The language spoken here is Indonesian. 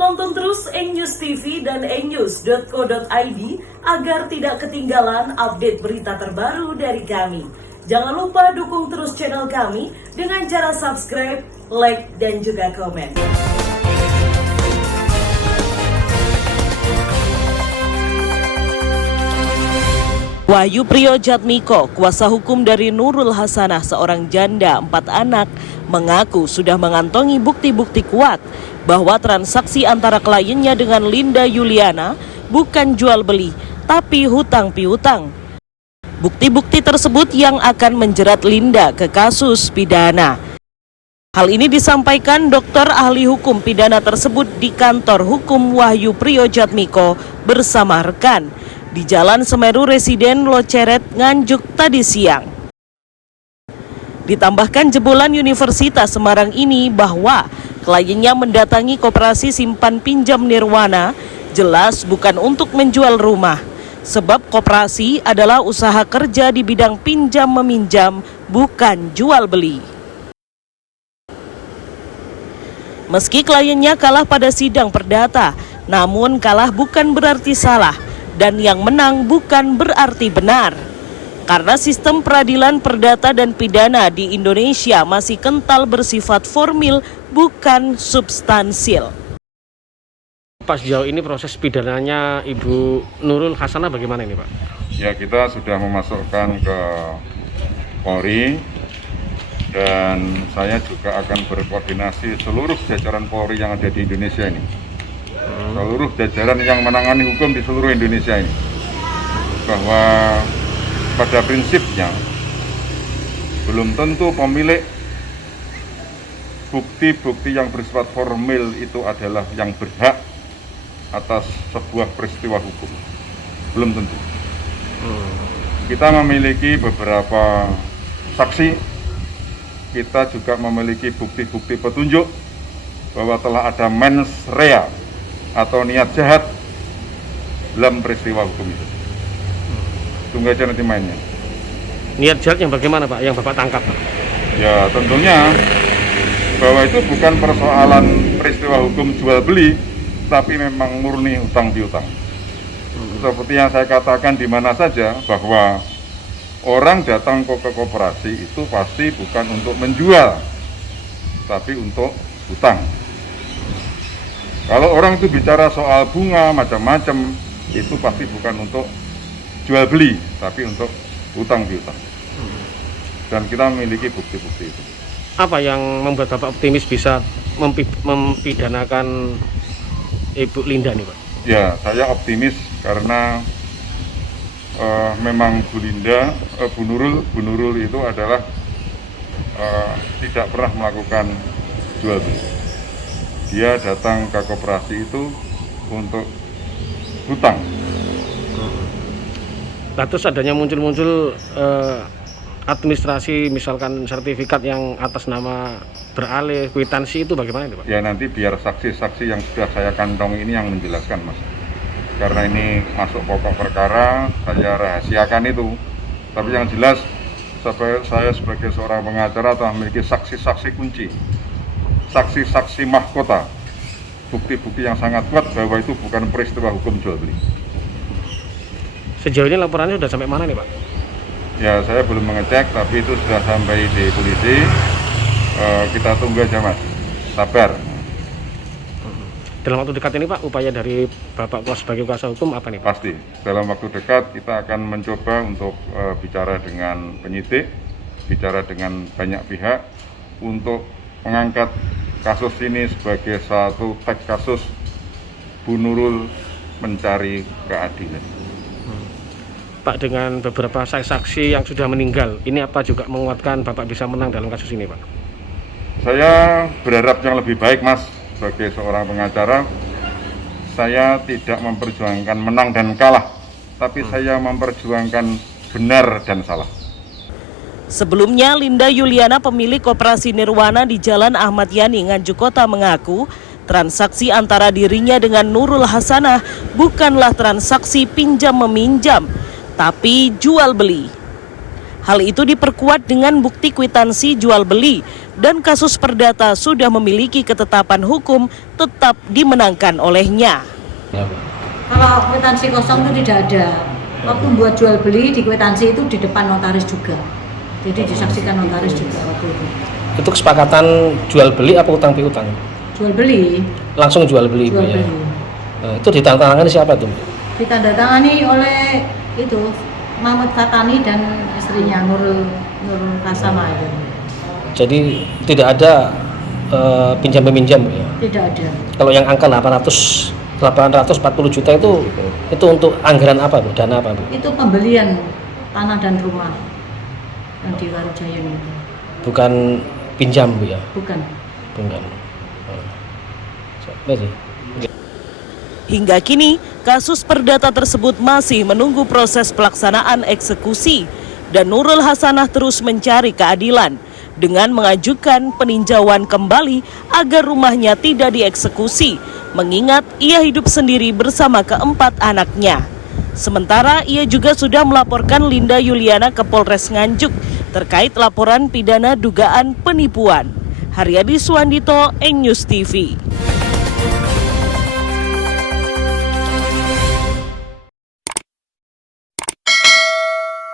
Tonton terus News TV dan news.co.id agar tidak ketinggalan update berita terbaru dari kami. Jangan lupa dukung terus channel kami dengan cara subscribe, like, dan juga komen. Wahyu Priyojatmiko, kuasa hukum dari Nurul Hasanah, seorang janda 4 anak, mengaku sudah mengantongi bukti-bukti kuat bahwa transaksi antara kliennya dengan Linda Yuliana bukan jual beli, tapi hutang piutang. Bukti-bukti tersebut yang akan menjerat Linda ke kasus pidana. Hal ini disampaikan dokter ahli hukum pidana tersebut di kantor hukum Wahyu Priyojatmiko bersama rekan di Jalan Semeru Residen Loceret, Nganjuk tadi siang. Ditambahkan jebolan Universitas Semarang ini bahwa kliennya mendatangi koperasi simpan pinjam Nirwana jelas bukan untuk menjual rumah, sebab koperasi adalah usaha kerja di bidang pinjam meminjam, bukan jual beli. Meski kliennya kalah pada sidang perdata, namun kalah bukan berarti salah, dan yang menang bukan berarti benar. Karena sistem peradilan perdata dan pidana di Indonesia masih kental bersifat formil, bukan substansil. Pak, sejauh ini proses pidananya Ibu Nurul Hasanah bagaimana ini, Pak? Ya, kita sudah memasukkan ke Polri dan saya juga akan berkoordinasi seluruh jajaran Polri yang ada di Indonesia ini. Seluruh jajaran yang menangani hukum di seluruh Indonesia ini. Bahwa pada prinsipnya belum tentu pemilik bukti-bukti yang bersifat formil itu adalah yang berhak atas sebuah peristiwa hukum. Belum tentu. Kita memiliki beberapa saksi, kita juga memiliki bukti-bukti petunjuk bahwa telah ada mens rea atau niat jahat dalam peristiwa hukum itu. Tunggu aja nanti mainnya. Niat jahat yang bagaimana, Pak, yang Bapak tangkap, Pak? Ya, tentunya bahwa itu bukan persoalan peristiwa hukum jual beli, tapi memang murni hutang piutang. Seperti yang saya katakan di mana saja, bahwa orang datang ke koperasi itu pasti bukan untuk menjual, tapi untuk hutang. Kalau orang itu bicara soal bunga macam-macam, itu pasti bukan untuk jual beli, tapi untuk hutang piutang. Dan kita memiliki bukti-bukti itu. Apa yang membuat Bapak optimis bisa mempidanakan Ibu Linda nih, Pak? Ya, saya optimis karena memang Bu Linda, Bu Nurul itu adalah tidak pernah melakukan jual beli. Dia datang ke koperasi itu untuk hutang. Nah, terus adanya muncul administrasi, misalkan sertifikat yang atas nama beralih, kwitansi, itu bagaimana itu, Pak? Ya, nanti biar saksi-saksi yang sudah saya kantong ini yang menjelaskan, Mas. Karena ini masuk pokok perkara, saya rahasiakan itu. Tapi yang jelas, saya sebagai seorang pengacara telah memiliki saksi-saksi kunci, saksi-saksi mahkota, bukti-bukti yang sangat kuat bahwa itu bukan peristiwa hukum jual beli. Sejauh ini laporannya sudah sampai mana nih, Pak? Ya, saya belum mengecek, tapi itu sudah sampai di polisi. Kita tunggu aja, Mas. Sabar. Dalam waktu dekat ini, Pak, upaya dari Bapak sebagai kuasa hukum apa nih, Pak? Pasti. Dalam waktu dekat kita akan mencoba untuk bicara dengan penyidik, bicara dengan banyak pihak untuk mengangkat kasus ini sebagai satu teks kasus Bu Nurul mencari keadilan. Pak, dengan beberapa saksi yang sudah meninggal, ini apa juga menguatkan Bapak bisa menang dalam kasus ini, Pak? Saya berharap yang lebih baik, Mas. Sebagai seorang pengacara, saya tidak memperjuangkan menang dan kalah, tapi saya memperjuangkan benar dan salah. Sebelumnya, Linda Yuliana, pemilik koperasi Nirwana di Jalan Ahmad Yani, Nganjuk Kota, mengaku transaksi antara dirinya dengan Nurul Hasanah bukanlah transaksi pinjam-meminjam, tapi jual beli. Hal itu diperkuat dengan bukti kwitansi jual beli dan kasus perdata sudah memiliki ketetapan hukum tetap dimenangkan olehnya. Kalau kwitansi kosong itu tidak ada. Waktu buat jual beli di kwitansi itu di depan notaris juga. Jadi disaksikan notaris juga waktu itu. Itu kesepakatan jual beli apa utang piutang? Jual beli. Langsung jual beli, Jual Bu, ya. beli. Nah, itu ditandatangani siapa tuh? Ditandatangani oleh itu Mahmud Fatani dan istrinya Nurul Kasama itu. Jadi tidak ada pinjam-meminjam, Bu, ya. Tidak ada. Kalau yang angka 840 juta itu untuk anggaran apa, Bu? Dana apa, Bu? Itu pembelian tanah dan rumah yang di Warujayan itu. Bukan pinjam, Bu, ya. Bukan. Bukan. Oke. Hingga kini, kasus perdata tersebut masih menunggu proses pelaksanaan eksekusi dan Nurul Hasanah terus mencari keadilan dengan mengajukan peninjauan kembali agar rumahnya tidak dieksekusi, mengingat ia hidup sendiri bersama keempat anaknya. Sementara ia juga sudah melaporkan Linda Yuliana ke Polres Nganjuk terkait laporan pidana dugaan penipuan. Haryadi Suwandito, News TV.